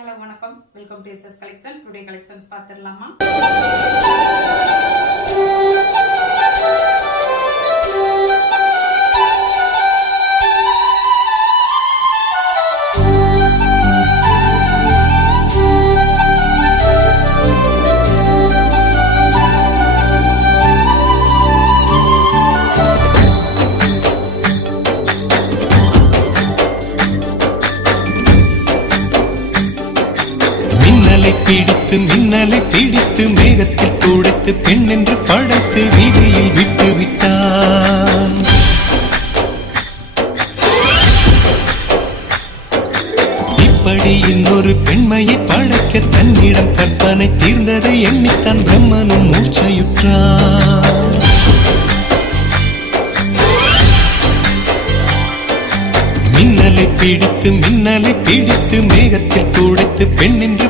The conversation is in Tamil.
ஹலோ வணக்கம், welcome to SS collection. Today collections பார்த்துடலாமா? மின்னலை பிடித்து மேகத்தில் துடைத்து பெண் என்று படைத்து வீதியில் விட்டு விட்டான். இப்படி இன்னொரு பெண்மையை படைக்க தன்னிடம் கற்பனை தீர்ந்ததை எண்ணித்தான் பிரம்மனும் மூச்சையுற்றான். மின்னலை பிடித்து மேகத்தில் துடைத்து பெண் என்று